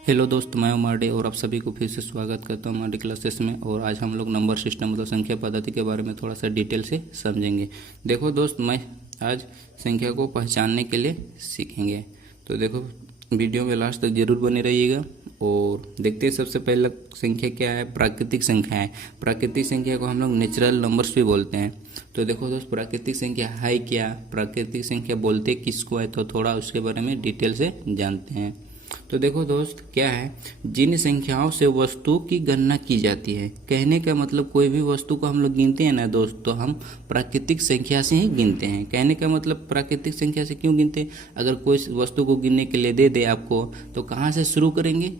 Hello दोस्त, मैं हूं मार्डी और आप सभी को फिर से स्वागत करता हूं मार्डी क्लासेस में। और आज हम लोग नंबर सिस्टम मतलब संख्या पद्धति के बारे में थोड़ा सा डिटेल से समझेंगे। देखो दोस्त, मैं आज संख्या को पहचानने के लिए सीखेंगे, तो देखो वीडियो में लास्ट तक जरूर बने रहिएगा। और देखते हैं सबसे पहला संख्या क्या है, प्राकृतिक संख्या है। प्राकृतिक संख्या को हम लोग नेचुरल नंबर्स भी बोलते हैं। तो देखो दोस्त, प्राकृतिक संख्या है क्या, प्राकृतिक संख्या बोलते किसको है, तो थोड़ा उसके बारे में डिटेल से जानते हैं। तो देखो दोस्त, क्या है, जिन संख्याओं से वस्तु की गणना की जाती है। कहने का मतलब कोई भी वस्तु को हम लोग गिनते हैं ना दोस्त, तो हम प्राकृतिक संख्या से ही गिनते हैं। कहने का मतलब प्राकृतिक संख्या से क्यों गिनते हैं, अगर कोई वस्तु को गिनने के लिए दे दे आपको, तो कहाँ से शुरू करेंगे,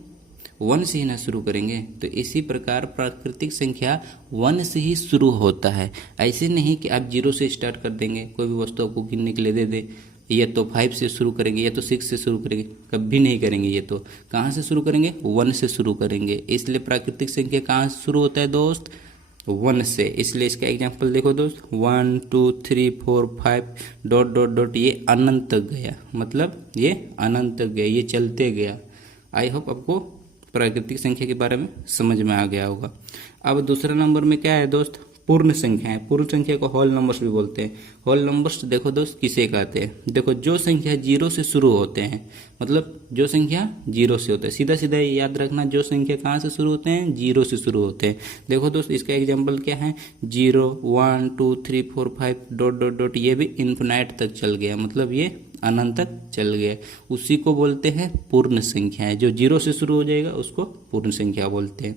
1 से ही ना शुरू करेंगे। तो इसी प्रकार प्राकृतिक संख्या 1 से ही शुरू होता है। ऐसे नहीं कि आप 0 से स्टार्ट कर देंगे, कोई भी वस्तु आपको गिनने के लिए दे दे, ये तो 5 से शुरू करेंगे, ये तो 6 से शुरू करेंगे, कभी नहीं करेंगे। ये तो कहाँ से शुरू करेंगे, 1 से शुरू करेंगे। इसलिए प्राकृतिक संख्या कहाँ से शुरू होता है दोस्त, 1 से। इसलिए इसका एग्जाम्पल देखो दोस्त, 1 2 3 4 5 डॉट डॉट डॉट, ये अनंत तक गया, मतलब ये अनंत तक गया, ये चलते गया। आई होप आपको प्राकृतिक संख्या के बारे में समझ में आ गया होगा। अब दूसरा नंबर में क्या है दोस्त, पूर्ण संख्या है। पूर्ण संख्या को होल नंबर्स भी बोलते हैं। होल नंबर्स देखो दोस्त किसे कहते हैं, देखो जो संख्या 0 से शुरू होते हैं, मतलब जो संख्या 0 से होता है, सीधा सीधा याद रखना, जो संख्या कहाँ से शुरू होते हैं, 0 से शुरू होते हैं। देखो दोस्त, इसका एग्जाम्पल क्या है, 0 1 2 3 4 5 डॉट डॉट डॉट, ये भी इन्फिनाइट तक चल गया, मतलब ये अनंत तक चल गया। उसी को बोलते हैं पूर्ण संख्या है। जो 0 से शुरू हो जाएगा उसको पूर्ण संख्या बोलते हैं।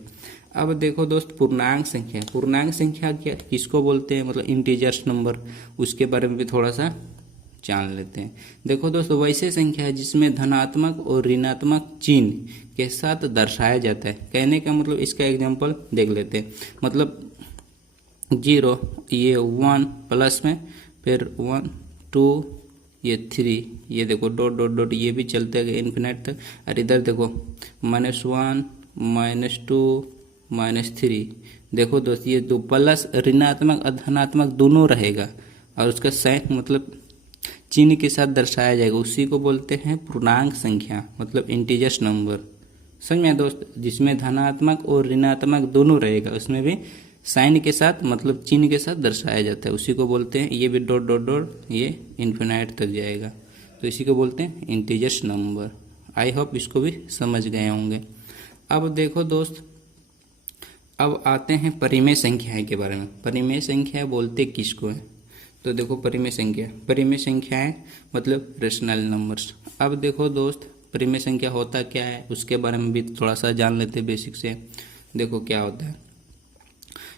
अब देखो दोस्त, पूर्णांक संख्या। पूर्णांक संख्या क्या किसको बोलते हैं, मतलब इंटीजर्स नंबर, उसके बारे में भी थोड़ा सा जान लेते हैं। देखो दोस्त, वैसे संख्या है जिसमें धनात्मक और ऋणात्मक चिन्ह के साथ दर्शाया जाता है। कहने का मतलब, इसका एग्जांपल देख लेते हैं। मतलब 0, ये 1 प्लस में, फिर 1 2, ये 3, ये देखो डॉट डॉट डॉट, ये भी चलते गए इन्फिनाइट तक। और इधर देखो -1 -2 -3। देखो दोस्त, ये दो प्लस ऋणात्मक और धनात्मक दोनों रहेगा, और उसका साइन मतलब चिन्ह के साथ दर्शाया जाएगा। उसी को बोलते हैं पूर्णांक संख्या, मतलब इंटीजर्स नंबर। समझ में दोस्त, जिसमें धनात्मक और ऋणात्मक दोनों रहेगा, उसमें भी साइन के साथ मतलब चिन्ह के साथ दर्शाया जाता है, उसी को बोलते हैं। ये भी डॉट डॉट डॉट, ये इन्फिनाइट तक जाएगा, तो इसी को बोलते हैं इंटीजर्स नंबर। आई होप इसको भी समझ गए होंगे। अब देखो दोस्त, अब आते हैं परिमेय संख्याएं के बारे में। परिमेय संख्या बोलते किसको है, तो देखो परिमेय संख्याएं मतलब रेशनल नंबर्स। अब देखो दोस्त, परिमेय संख्या होता क्या है उसके बारे में भी थोड़ा सा जान लेते हैं बेसिक से। देखो क्या होता है,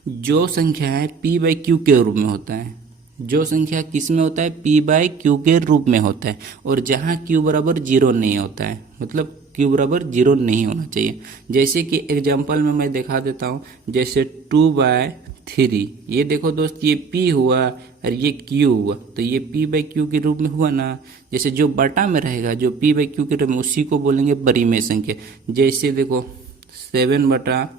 जो संख्या है p/q के रूप में होता है। जो संख्या किस में होता है, p/q के रूप में होता है, और जहाँ q बराबर 0 नहीं होता है, मतलब q बराबर 0 नहीं होना चाहिए। जैसे कि एग्जांपल में मैं दिखा देता हूँ, जैसे 2/3, ये देखो दोस्त, ये p हुआ और ये q हुआ, तो ये p/q के रूप में हुआ ना। जैसे जो बटा में रहेगा, जो p/q के रूप में, उसी को बोलेंगे परिमेय संख्या। जैसे देखो 7/8,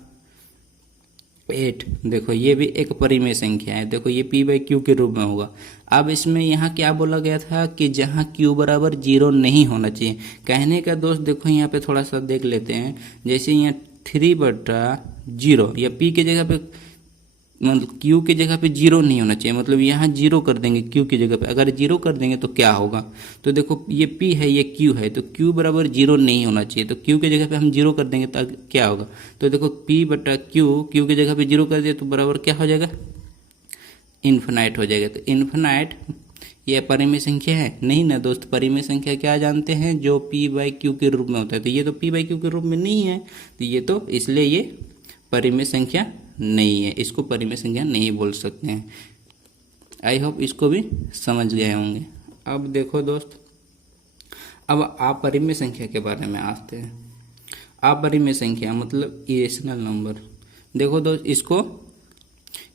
देखो ये भी एक परिमेय संख्या है। देखो ये p/q के रूप में होगा। अब इसमें यहाँ क्या बोला गया था कि जहाँ q बराबर 0 नहीं होना चाहिए। कहने का दोस्त देखो, यहाँ पे थोड़ा सा देख लेते हैं। जैसे यहाँ 3/0, या p के जगह पे मतलब q की जगह पे 0 नहीं होना चाहिए, मतलब यहाँ 0 कर देंगे q की जगह पे। अगर 0 कर देंगे तो क्या होगा, तो देखो ये p है, ये q है, तो q बराबर 0 नहीं होना चाहिए। तो q की जगह पे हम 0 कर देंगे तो क्या होगा, तो देखो p/q, q की जगह पे 0 कर दिया तो बराबर क्या हो जाएगा, इन्फिनाइट हो जाएगा। तो इन्फिनाइट ये परिमेय संख्या है नहीं ना दोस्त। परिमेय संख्या क्या जानते हैं, जो p/q के रूप में होता है। तो ये तो p/q के रूप में नहीं है, तो ये तो इसलिए ये परिमेय संख्या नहीं है, इसको परिमेय संख्या नहीं बोल सकते हैं। आई होप इसको भी समझ गए होंगे। अब देखो दोस्त, अब अपरिमेय संख्या के बारे में आते हैं। अपरिमेय संख्या मतलब इरेशनल नंबर। देखो दोस्त, इसको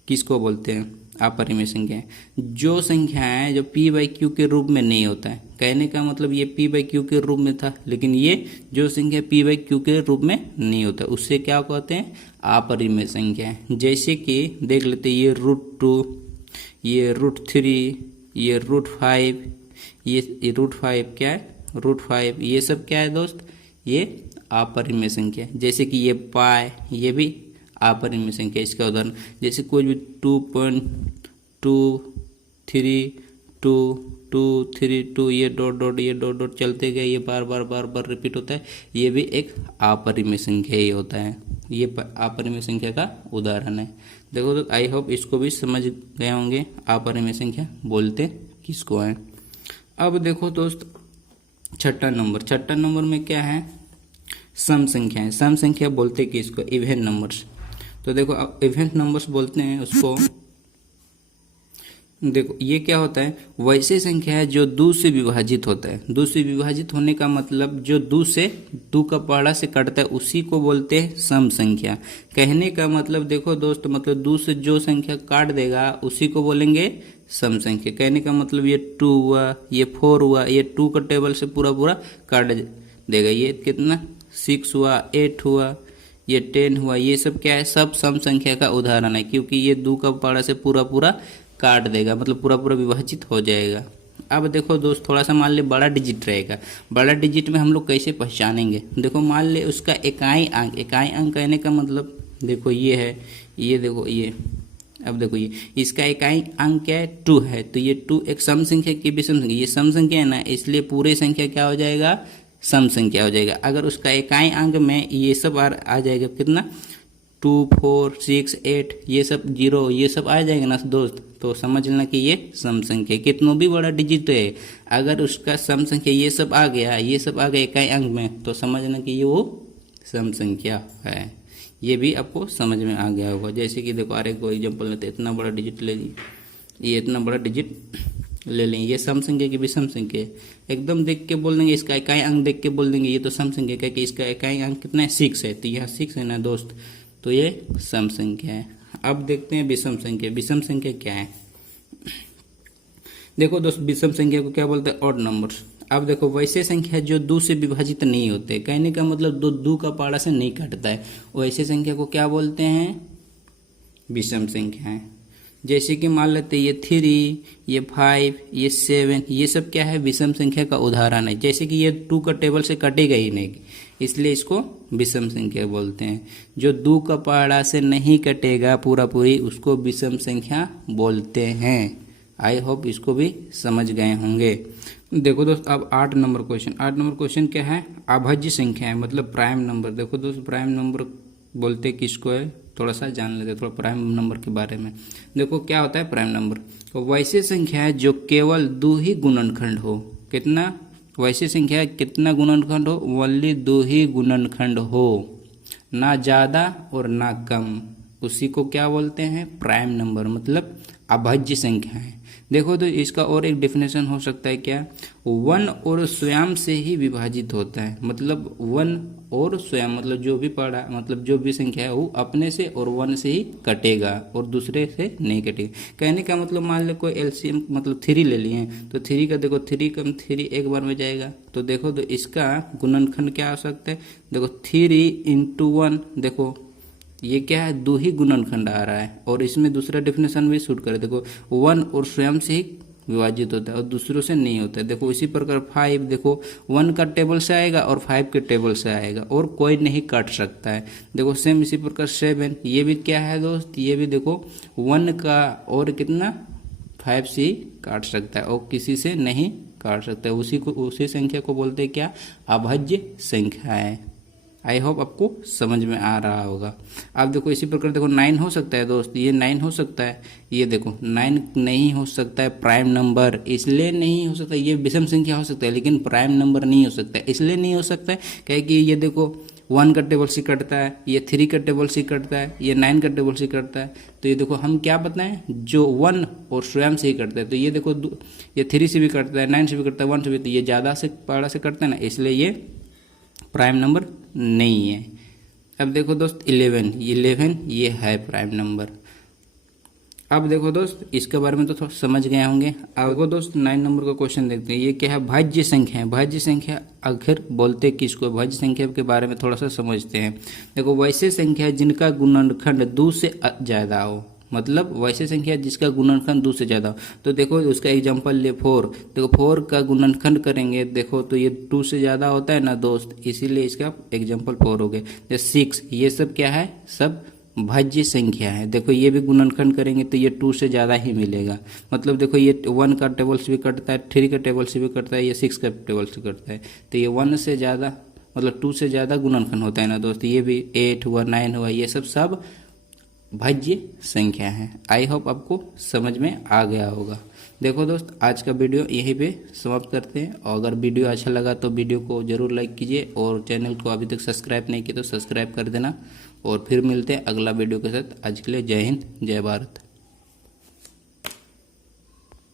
किसको बोलते हैं, अपरिमेय संख्या। जो संख्या है जो p/q के रूप में नहीं होता है। कहने का मतलब ये p/q के रूप में था, लेकिन ये जो संख्या p/q के रूप में नहीं होता, उससे क्या कहते हैं, अपरिमेय संख्या है। जैसे कि देख लेते हैं, ये √2, ये √3, ये √5, ये √5 क्या है, √5, ये सब क्या है दोस्त, ये अपरिमेय संख्या, जैसे कि ये पाई, ये भी अपरिमेय संख्या। इसका उदाहरण जैसे कोई भी 2.23232 ये डॉट डॉट चलते गए, ये बार बार रिपीट होता है, ये भी एक अपरिमेय संख्या ही होता है। ये अपरिमेय संख्या का उदाहरण है। देखो तो आई होप इसको भी समझ गए होंगे, अपरिमेय संख्या बोलते किसको है। अब देखो दोस्त छठा नंबर में क्या है, सम संख्या है। सम संख्या बोलते किसको, इवन नंबर्स। तो देखो अब इवन नंबर्स बोलते हैं उसको। देखो ये क्या होता है, वैसे संख्या है जो 2 से विभाजित होता है। 2 से विभाजित होने का मतलब जो 2 का पहाड़ा से कटता है उसी को बोलते हैं सम संख्या। कहने का मतलब देखो दोस्त, मतलब 2 से जो संख्या काट देगा उसी को बोलेंगे सम संख्या। कहने का मतलब ये 2 हुआ, ये 4 हुआ, ये 2 का टेबल से पूरा काट देगा। ये कितना 6 हुआ, 8 हुआ, ये 10 हुआ, ये सब क्या है, सब सम संख्या का उदाहरण है, क्योंकि ये 2 का पहाड़ा से पूरा काट देगा, मतलब पूरा विभाजित हो जाएगा। अब देखो दोस्त थोड़ा सा मान ले बड़ा डिजिट रहेगा। बड़ा डिजिट में हम लोग कैसे पहचानेंगे, देखो मान ले उसका इकाई अंक कहने का मतलब देखो ये है, ये देखो ये, अब देखो ये इसका इकाई अंक क्या है, 2 है। तो ये 2 एक सम संख्या की विषम संख्या, ये सम संख्या है ना, इसलिए पूरे संख्या क्या हो जाएगा, सम संख्या हो जाएगा। अगर उसका इकाई अंक में ये सब आ जाएगा कितना, 2 4 6 8, ये सब 0, ये सब आ जाएगा ना दोस्त, तो समझ लेना कि ये सम संख्या। कितना भी बड़ा डिजिट है, अगर उसका सम संख्या ये सब आ गया इकाई अंक में, तो समझ लेना कि ये वो सम संख्या है। ये भी आपको समझ में आ गया होगा। जैसे कि देखो अरे कोई एग्जाम्पल लेते, इतना बड़ा डिजिट ले ली, ये इतना बड़ा डिजिट ले लें, ये सम संख्या की विषम संख्या एकदम देख के बोल देंगे, इसका इकाई अंक देख के बोल देंगे ये तो सम संख्या है, कि इसका इकाई अंक कितना है, 6 है, तो यहाँ 6 है ना दोस्त, तो ये सम संख्या है। अब देखते हैं विषम संख्या। विषम संख्या क्या है, देखो दोस्त विषम संख्या को क्या बोलते हैं, ऑड नंबर्स। अब देखो वैसे संख्या जो 2 से विभाजित नहीं होते, कहने का मतलब 2 का पहाड़ा से नहीं कटता है, वैसे संख्या को क्या बोलते हैं, विषम संख्या है। जैसे कि मान लेते ये 3, ये 5, ये 7, ये सब क्या है, विषम संख्या का उदाहरण है। जैसे कि ये 2 का टेबल से कटेगा ही नहीं, इसलिए इसको विषम संख्या बोलते हैं। जो 2 का पहाड़ा से नहीं कटेगा पूरी, उसको विषम संख्या बोलते हैं। आई होप इसको भी समझ गए होंगे। देखो दोस्त अब 8 नंबर क्वेश्चन क्या है, अभाज्य संख्या है, मतलब प्राइम नंबर। देखो दोस्त प्राइम नंबर बोलते किसको है, थोड़ा सा जान लेते थोड़ा प्राइम नंबर के बारे में। देखो क्या होता है प्राइम नंबर, तो वैसे संख्या है जो केवल 2 ही गुणनखंड हो। कितना, वैसे संख्या कितना गुणनखंड हो, ओनली 2 ही गुणनखंड हो, ना ज़्यादा और ना कम, उसी को क्या बोलते हैं, प्राइम नंबर, मतलब अभाज्य संख्या है। देखो तो इसका और एक डेफिनेशन हो सकता है क्या, 1 और स्वयं से ही विभाजित होता है, मतलब 1 और स्वयं, मतलब जो भी पढ़ा, मतलब जो भी संख्या है वो अपने से और 1 से ही कटेगा और दूसरे से नहीं कटेगा। कहने का मतलब मान लो कोई एलसीएम मतलब 3 ले लिए हैं, तो 3 का देखो 3 कम 3 एक बार में जाएगा, तो देखो तो इसका गुणनखंड क्या हो सकता है, देखो 3 × 1, देखो ये क्या है, 2 ही गुणनखंड आ रहा है। और इसमें दूसरा डेफिनेशन भी शूट करे, देखो 1 और स्वयं से ही विभाजित होता है और दूसरों से नहीं होता है। देखो इसी प्रकार 5, देखो 1 का टेबल से आएगा और 5 के टेबल से आएगा और कोई नहीं काट सकता है। देखो सेम इसी प्रकार 7, ये भी क्या है दोस्त, ये भी देखो 1 का और कितना 5 से ही काट सकता है और किसी से नहीं काट सकता है। उसी संख्या को बोलते हैं क्या, अभाज्य संख्या है। आई होप आपको समझ में आ रहा होगा। अब देखो इसी प्रकार देखो 9 हो सकता है दोस्त, ये 9 हो सकता है, ये देखो 9 नहीं हो सकता है प्राइम नंबर, इसलिए नहीं हो सकता। ये विषम संख्या हो सकता है लेकिन प्राइम नंबर नहीं हो सकता है, इसलिए नहीं हो सकता है क्योंकि ये देखो 1 का टेबल से कटता है, ये 3 का टेबल से कटता है, ये 9 का टेबल से कटता है। तो ये देखो हम क्या बताएं, जो 1 और स्वयं से ही कटता है। तो ये देखो ये 3 से भी कटता है, 9 से भी कटता है, 1 से भी, तो ये ज़्यादा से पहाड़ा से कटता है ना, इसलिए ये प्राइम नंबर नहीं है। अब देखो दोस्त 11 ये है प्राइम नंबर। अब देखो दोस्त इसके बारे में तो थोड़ा समझ गए होंगे। अब देखो दोस्त 9 नंबर का क्वेश्चन देखते हैं। ये क्या है, भाज्य संख्या है। भाज्य संख्या आखिर बोलते किसको, भाज्य संख्या के बारे में थोड़ा सा समझते हैं। देखो वैसे संख्या जिनका गुणनखंड 2 से ज़्यादा हो, मतलब वैसे संख्या जिसका गुणनखंड 2 से ज़्यादा हो। तो देखो उसका एग्जांपल ले 4, देखो 4 का गुणनखंड करेंगे, देखो तो ये 2 से ज़्यादा होता है ना दोस्त, इसीलिए इसका एग्जांपल 4 हो गया। जैसे 6, ये सब क्या है, सब भाज्य संख्या है। देखो ये भी गुणनखंड करेंगे तो ये 2 से ज़्यादा ही मिलेगा। मतलब देखो ये 1 का टेबल से भी कटता है, 3 का टेबल से भी कटता है, ये 6 का टेबल से कटता है। तो ये 1 से ज़्यादा मतलब 2 से ज़्यादा गुणनखंड होता है ना दोस्त। ये भी 8 हुआ, 9 हुआ, ये सब भाज्य संख्या है। आई होप आपको समझ में आ गया होगा। देखो दोस्त, आज का वीडियो यहीं पे समाप्त करते हैं, और अगर वीडियो अच्छा लगा तो वीडियो को ज़रूर लाइक कीजिए, और चैनल को अभी तक सब्सक्राइब नहीं किया तो सब्सक्राइब कर देना। और फिर मिलते हैं अगला वीडियो के साथ। आज के लिए जय हिंद, जय भारत।